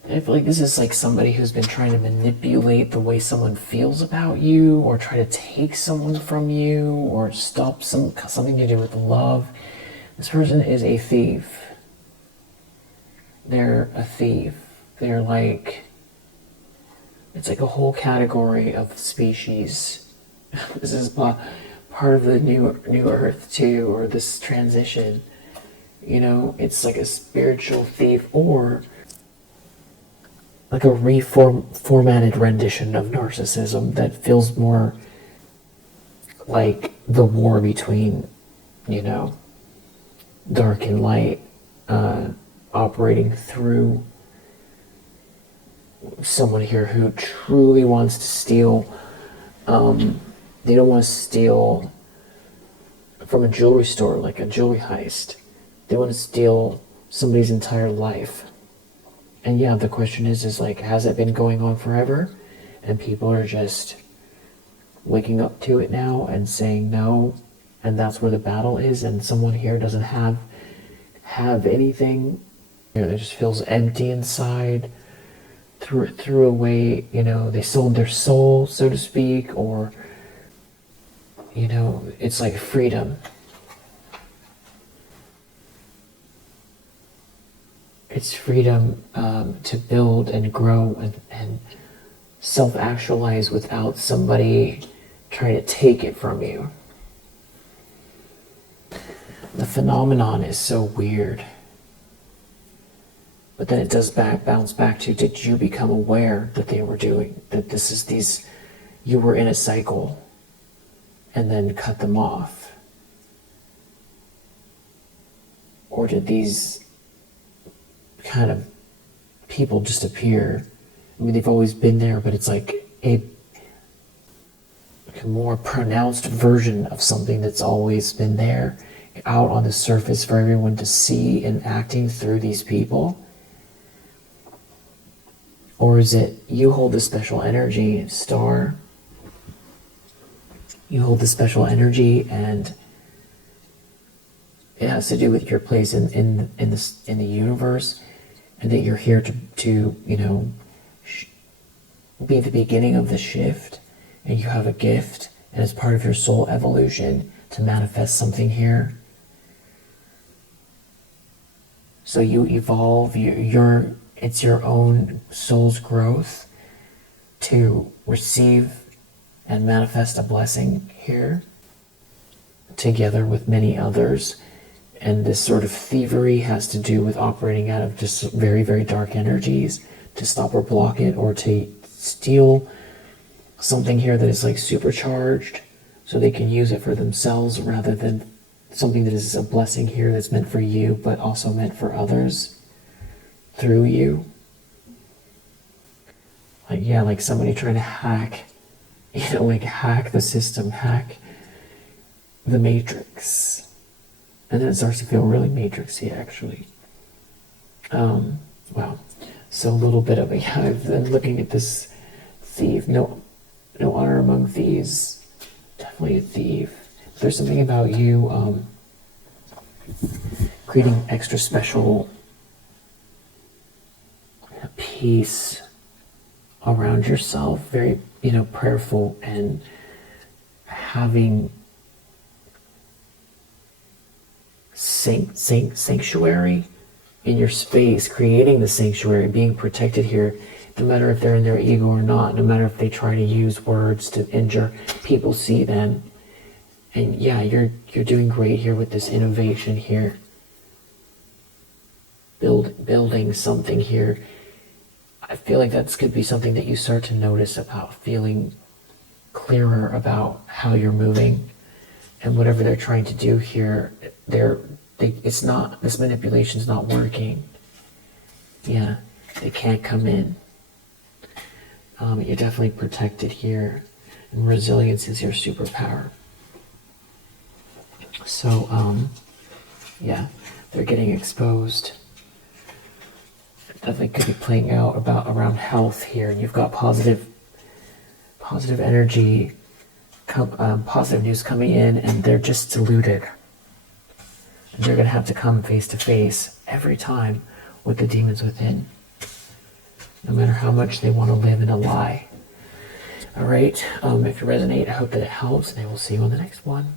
I feel like this is like somebody who's been trying to manipulate the way someone feels about you, or try to take someone from you, or stop something to do with love. This person is a thief. They're a thief. They're like, it's like a whole category of species. This is part of the new earth too, or this transition. You know, it's like a spiritual thief, or like a reformatted rendition of narcissism that feels more like the war between, you know, dark and light, operating through someone here who truly wants to steal. They don't want to steal from a jewelry store, like a jewelry heist. They want to steal somebody's entire life. And yeah, the question is like, has it been going on forever? And people are just waking up to it now and saying no, and that's where the battle is, and someone here doesn't have anything. You know, it just feels empty inside threw away, they sold their soul, so to speak, or, it's like freedom. It's freedom to build and grow and self-actualize without somebody trying to take it from you. The phenomenon is so weird. But then it does bounce back to, did you become aware that they were doing, that you were in a cycle and then cut them off? Or did these kind of people just appear? I mean, they've always been there, but it's like a more pronounced version of something that's always been there out on the surface for everyone to see and acting through these people. Or is it you hold the special energy, star? You hold the special energy, and it has to do with your place in the universe, and that you're here to be the beginning of the shift, and you have a gift, and as part of your soul evolution to manifest something here. So you evolve. It's your own soul's growth to receive and manifest a blessing here together with many others. And this sort of thievery has to do with operating out of just very, very dark energies to stop or block it, or to steal something here that is like supercharged so they can use it for themselves, rather than something that is a blessing here that's meant for you but also meant for others through you. Like somebody trying to hack, hack the system, hack the matrix. And then it starts to feel really matrixy, actually. Wow. So a little bit of I've been looking at this thief. No honor among thieves. Definitely a thief. There's something about you creating extra special peace around yourself, very prayerful, and having sanctuary in your space, creating the sanctuary, being protected here, no matter if they're in their ego or not, no matter if they try to use words to injure, people see them. And yeah, you're doing great here with this innovation here, building something here. I feel like that could be something that you start to notice about feeling clearer about how you're moving, and whatever they're trying to do here, this manipulation's not working. Yeah, they can't come in. You're definitely protected here, and resilience is your superpower. So, yeah, they're getting exposed. Definitely could be playing out around health here, and you've got positive energy, positive news coming in, and they're just deluded. And they're going to have to come face to face every time with the demons within, no matter how much they want to live in a lie. All right, if you resonate, I hope that it helps, and I will see you on the next one.